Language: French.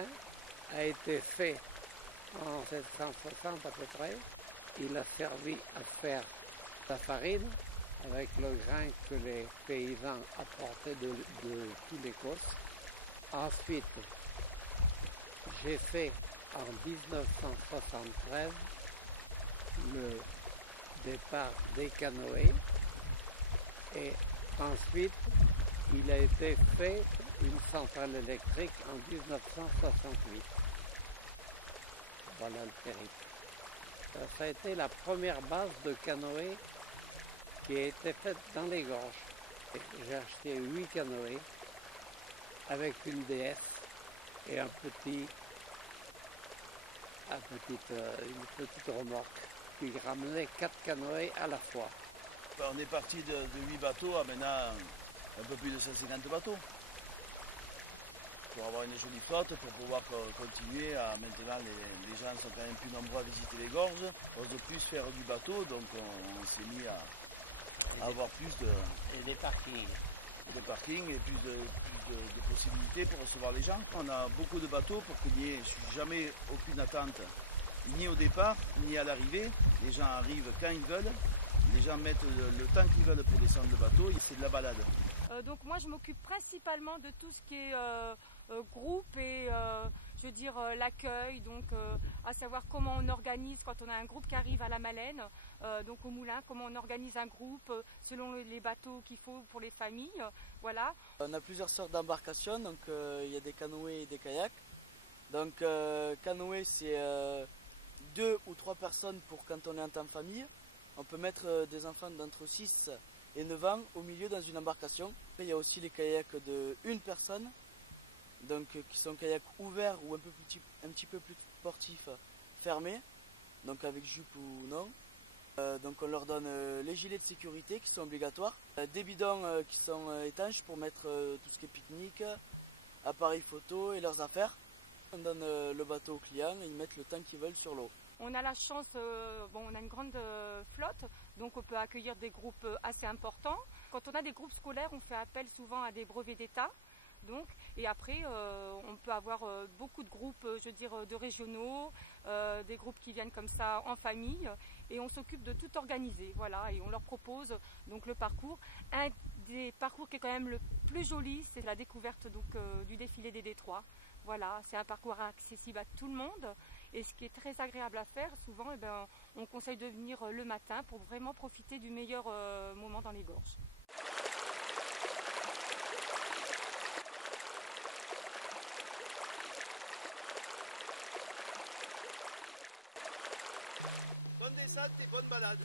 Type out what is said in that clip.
moulin a été fait en 1760 à peu près. Il a servi à faire la farine avec le grain que les paysans apportaient de toute l'Écosse. Ensuite, j'ai fait en 1973 le départ des canoës et ensuite il a été fait une centrale électrique en 1968. Voilà le périple. Ça a été la première base de canoë qui a été faite dans les gorges. J'ai acheté 8 canoës avec une DS et une petite remorque qui ramenait 4 canoës à la fois. On est parti de 8 bateaux à maintenant un peu plus de 150 bateaux. Pour avoir une jolie flotte, pour pouvoir continuer à maintenant les gens sont quand même plus nombreux à visiter les gorges, on ose plus faire du bateau, donc on s'est mis à avoir plus de... Et des parkings. Des parkings et plus de possibilités pour recevoir les gens. On a beaucoup de bateaux pour qu'il n'y ait jamais aucune attente, ni au départ, ni à l'arrivée. Les gens arrivent quand ils veulent, les gens mettent le temps qu'ils veulent pour descendre le bateau et c'est de la balade. Donc moi je m'occupe principalement de tout ce qui est groupe et je veux dire l'accueil, donc à savoir comment on organise quand on a un groupe qui arrive à la Malène, donc au moulin, comment on organise un groupe selon les bateaux qu'il faut pour les familles, voilà. On a plusieurs sortes d'embarcations, donc il y a des canoës et des kayaks. Donc canoë c'est 2 ou 3 personnes pour quand on est en famille. On peut mettre des enfants d'entre 6 et 9 ans au milieu dans une embarcation. Il y a aussi les kayaks de 1 personne, donc qui sont kayaks ouverts ou un petit peu plus sportifs, fermés, donc avec jupe ou non. Donc on leur donne les gilets de sécurité qui sont obligatoires, des bidons qui sont étanches pour mettre tout ce qui est pique-nique, appareils photo et leurs affaires. On donne le bateau aux clients et ils mettent le temps qu'ils veulent sur l'eau. On a la chance, on a une grande flotte, donc on peut accueillir des groupes assez importants. Quand on a des groupes scolaires, on fait appel souvent à des brevets d'État. Donc, et après, on peut avoir beaucoup de groupes, je veux dire, de régionaux, des groupes qui viennent comme ça en famille, et on s'occupe de tout organiser, voilà, et on leur propose donc le parcours. Un des parcours qui est quand même le plus joli, c'est la découverte donc du défilé des détroits. Voilà, c'est un parcours accessible à tout le monde, et ce qui est très agréable à faire, souvent, on conseille de venir le matin pour vraiment profiter du meilleur moment dans les gorges. Bonne descente et bonne balade.